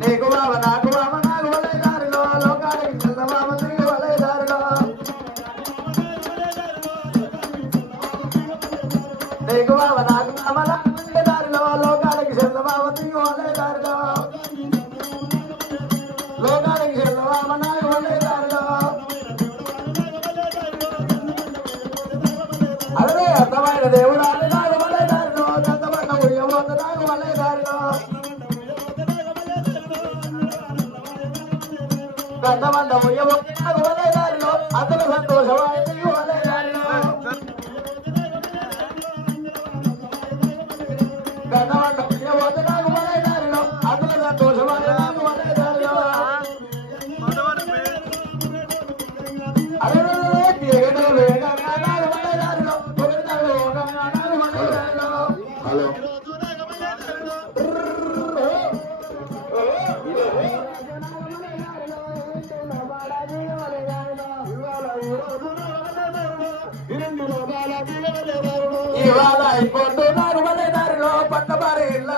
నీకు బావ నాకు బావ నాకు వలే దారిలో లోకానికి చందమామ తిరిగి వలే దారిలో నీకు బావ నాకు బావ నాకు వలే దారిలో లోకానికి చందమామ తిరిగి వలే దారిలో లోకానికి చందమామ నాకు వలే దారిలో అదే అర్థమైన దేవుడాలు నాకు వలే దారిలో గంధమన్న ఉయ్యమోత నాకు వలే దారిలో గంధమన్న ఉయ్యమోత నాకు వలే దారిలో అతను సంతోషమాయ తిరిగి వలే దారిలో గంధమన్న ఉయ్యమోత నాకు వలే దారిలో అతను సంతోషమాయ నాకు వలే దారిలో అదే తీగడు వేగంగా నాకు వలే దారిలో పొగడతాడు వేగంగా నాకు వలే దారిలో హలో ఇవాళ అయిపోతున్నారు వలే దారిలో పట్టబారి ఇళ్ళ